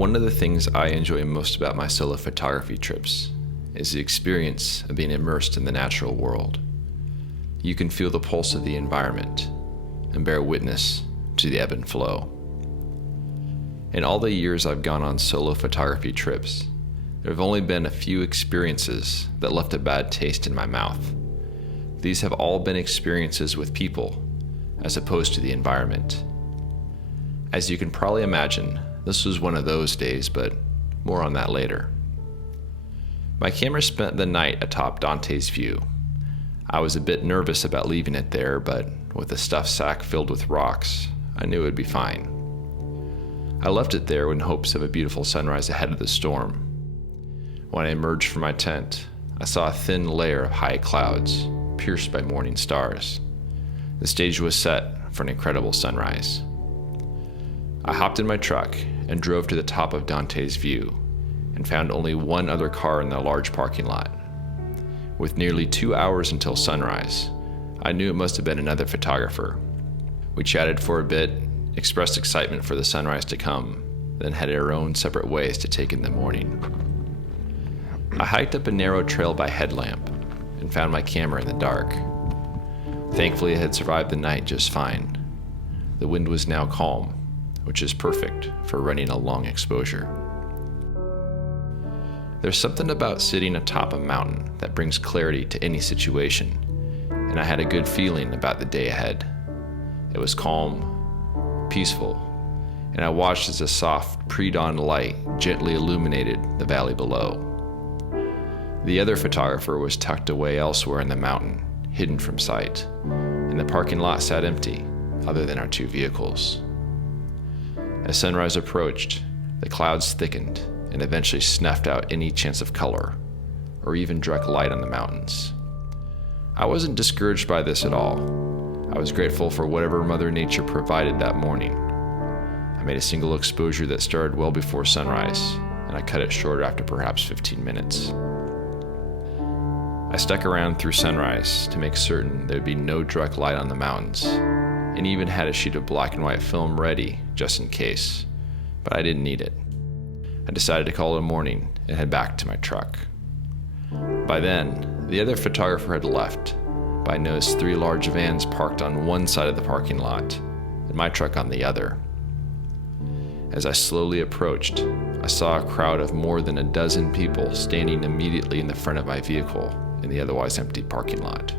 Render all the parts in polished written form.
One of the things I enjoy most about my solo photography trips is the experience of being immersed in the natural world. You can feel the pulse of the environment and bear witness to the ebb and flow. In all the years I've gone on solo photography trips, there have only been a few experiences that left a bad taste in my mouth. These have all been experiences with people, as opposed to the environment. As you can probably imagine, this was one of those days, but more on that later. My camera spent the night atop Dante's View. I was a bit nervous about leaving it there, but with a stuffed sack filled with rocks, I knew it would be fine. I left it there in hopes of a beautiful sunrise ahead of the storm. When I emerged from my tent, I saw a thin layer of high clouds, pierced by morning stars. The stage was set for an incredible sunrise. I hopped in my truck and drove to the top of Dante's View and found only one other car in the large parking lot. With nearly 2 hours until sunrise, I knew it must have been another photographer. We chatted for a bit, expressed excitement for the sunrise to come, then headed our own separate ways to take in the morning. I hiked up a narrow trail by headlamp and found my camera in the dark. Thankfully, it had survived the night just fine. The wind was now calm, which is perfect for running a long exposure. There's something about sitting atop a mountain that brings clarity to any situation, and I had a good feeling about the day ahead. It was calm, peaceful, and I watched as a soft pre-dawn light gently illuminated the valley below. The other photographer was tucked away elsewhere in the mountain, hidden from sight, and the parking lot sat empty, other than our two vehicles. As sunrise approached, the clouds thickened and eventually snuffed out any chance of color, or even direct light on the mountains. I wasn't discouraged by this at all. I was grateful for whatever Mother Nature provided that morning. I made a single exposure that started well before sunrise, and I cut it short after perhaps 15 minutes. I stuck around through sunrise to make certain there would be no direct light on the mountains, and even had a sheet of black and white film ready just in case, but I didn't need it. I decided to call it a morning and head back to my truck. By then, the other photographer had left, but I noticed 3 large vans parked on one side of the parking lot and my truck on the other. As I slowly approached, I saw a crowd of more than a dozen people standing immediately in the front of my vehicle in the otherwise empty parking lot.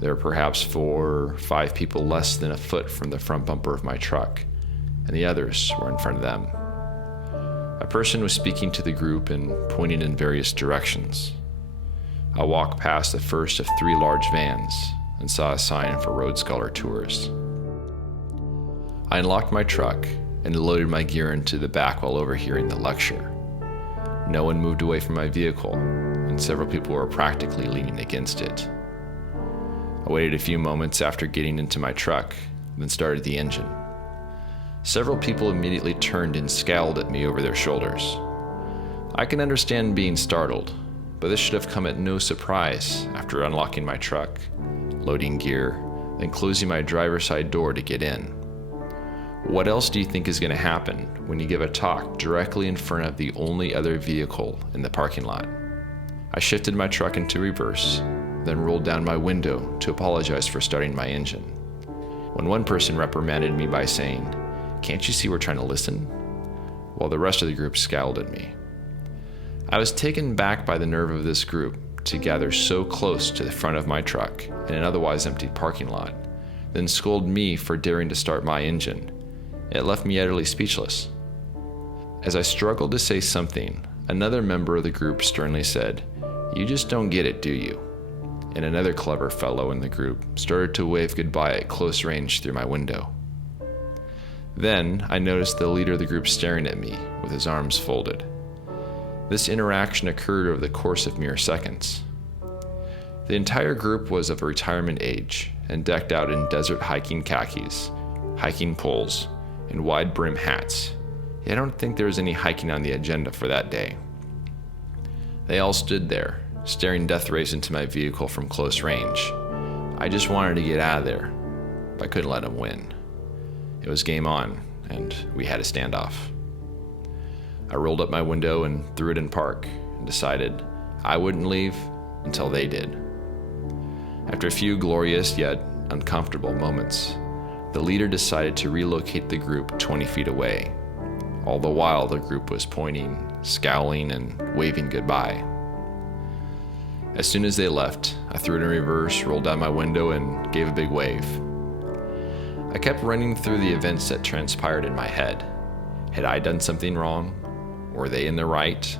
There were perhaps 4 or 5 people less than a foot from the front bumper of my truck, and the others were in front of them. A person was speaking to the group and pointing in various directions. I walked past the first of 3 large vans and saw a sign for Road Scholar Tours. I unlocked my truck and loaded my gear into the back while overhearing the lecture. No one moved away from my vehicle, and several people were practically leaning against it. I waited a few moments after getting into my truck, then started the engine. Several people immediately turned and scowled at me over their shoulders. I can understand being startled, but this should have come at no surprise after unlocking my truck, loading gear, then closing my driver's side door to get in. What else do you think is going to happen when you give a talk directly in front of the only other vehicle in the parking lot? I shifted my truck into reverse, then rolled down my window to apologize for starting my engine. When one person reprimanded me by saying, "Can't you see we're trying to listen?" while the rest of the group scowled at me. I was taken back by the nerve of this group to gather so close to the front of my truck in an otherwise empty parking lot, then scold me for daring to start my engine. It left me utterly speechless. As I struggled to say something, another member of the group sternly said, "You just don't get it, do you?" And another clever fellow in the group started to wave goodbye at close range through my window. Then I noticed the leader of the group staring at me with his arms folded. This interaction occurred over the course of mere seconds. The entire group was of retirement age and decked out in desert hiking khakis, hiking poles, and wide brim hats. Yet I don't think there was any hiking on the agenda for that day. They all stood there, staring death rays into my vehicle from close range. I just wanted to get out of there, but I couldn't let them win. It was game on, and we had a standoff. I rolled up my window and threw it in park and decided I wouldn't leave until they did. After a few glorious yet uncomfortable moments, the leader decided to relocate the group 20 feet away. All the while, the group was pointing, scowling, and waving goodbye. As soon as they left, I threw it in reverse, rolled down my window, and gave a big wave. I kept running through the events that transpired in my head. Had I done something wrong? Were they in the right?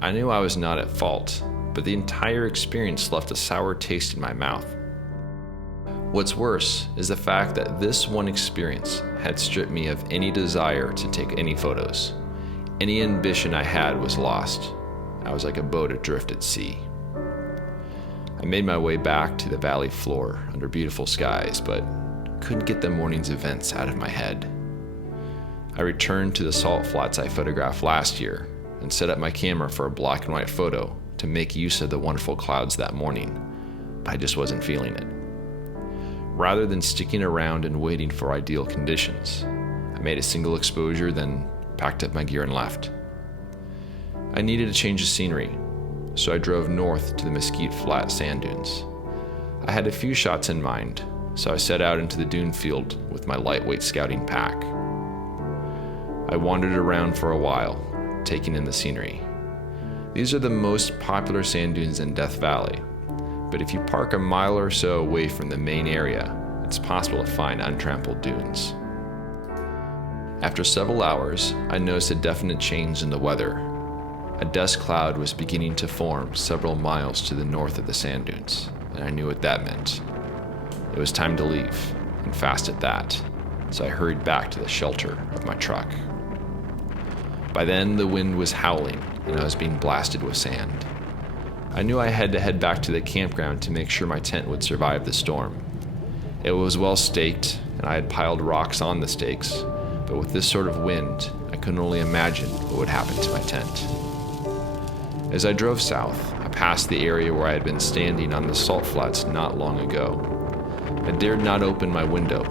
I knew I was not at fault, but the entire experience left a sour taste in my mouth. What's worse is the fact that this one experience had stripped me of any desire to take any photos. Any ambition I had was lost. I was like a boat adrift at sea. I made my way back to the valley floor under beautiful skies, but couldn't get the morning's events out of my head. I returned to the salt flats I photographed last year and set up my camera for a black and white photo to make use of the wonderful clouds that morning, but I just wasn't feeling it. Rather than sticking around and waiting for ideal conditions, I made a single exposure, then packed up my gear and left. I needed a change of scenery, so I drove north to the Mesquite Flat sand dunes. I had a few shots in mind, so I set out into the dune field with my lightweight scouting pack. I wandered around for a while, taking in the scenery. These are the most popular sand dunes in Death Valley, but if you park a mile or so away from the main area, it's possible to find untrampled dunes. After several hours, I noticed a definite change in the weather. A dust cloud was beginning to form several miles to the north of the sand dunes, and I knew what that meant. It was time to leave, and fast at that, so I hurried back to the shelter of my truck. By then, the wind was howling, and I was being blasted with sand. I knew I had to head back to the campground to make sure my tent would survive the storm. It was well staked, and I had piled rocks on the stakes, but with this sort of wind, I could only imagine what would happen to my tent. As I drove south, I passed the area where I had been standing on the salt flats not long ago. I dared not open my window,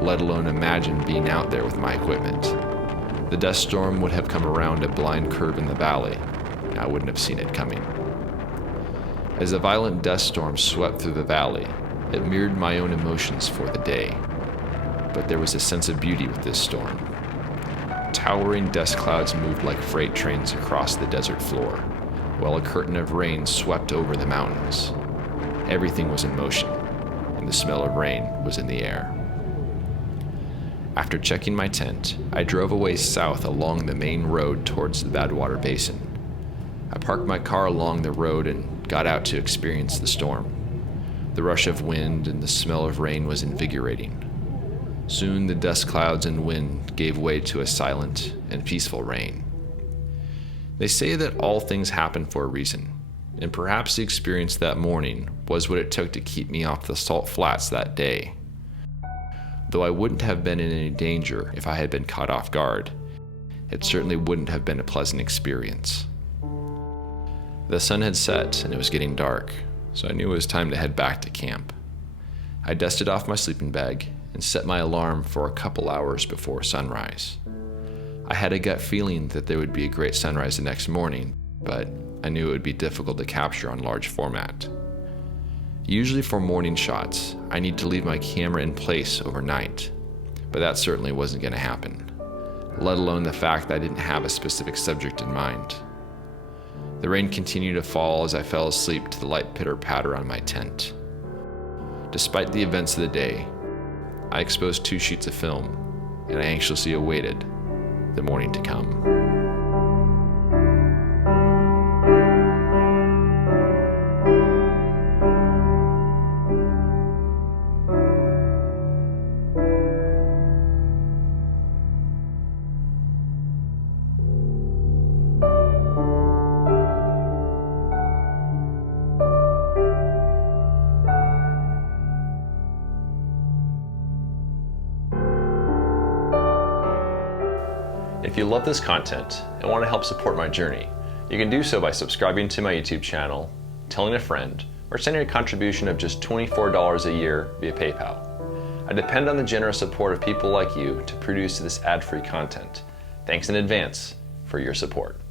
let alone imagine being out there with my equipment. The dust storm would have come around a blind curve in the valley, and I wouldn't have seen it coming. As a violent dust storm swept through the valley, it mirrored my own emotions for the day. But there was a sense of beauty with this storm. Towering dust clouds moved like freight trains across the desert floor, while a curtain of rain swept over the mountains. Everything was in motion, and the smell of rain was in the air. After checking my tent, I drove away south along the main road towards the Badwater Basin. I parked my car along the road and got out to experience the storm. The rush of wind and the smell of rain was invigorating. Soon the dust clouds and wind gave way to a silent and peaceful rain. They say that all things happen for a reason, and perhaps the experience that morning was what it took to keep me off the salt flats that day. Though I wouldn't have been in any danger if I had been caught off guard, it certainly wouldn't have been a pleasant experience. The sun had set and it was getting dark, so I knew it was time to head back to camp. I dusted off my sleeping bag and set my alarm for a couple hours before sunrise. I had a gut feeling that there would be a great sunrise the next morning, but I knew it would be difficult to capture on large format. Usually for morning shots, I need to leave my camera in place overnight, but that certainly wasn't going to happen, let alone the fact that I didn't have a specific subject in mind. The rain continued to fall as I fell asleep to the light pitter-patter on my tent. Despite the events of the day, I exposed 2 sheets of film, and I anxiously awaited the morning to come. If you love this content and want to help support my journey, you can do so by subscribing to my YouTube channel, telling a friend, or sending a contribution of just $24 a year via PayPal. I depend on the generous support of people like you to produce this ad-free content. Thanks in advance for for your support.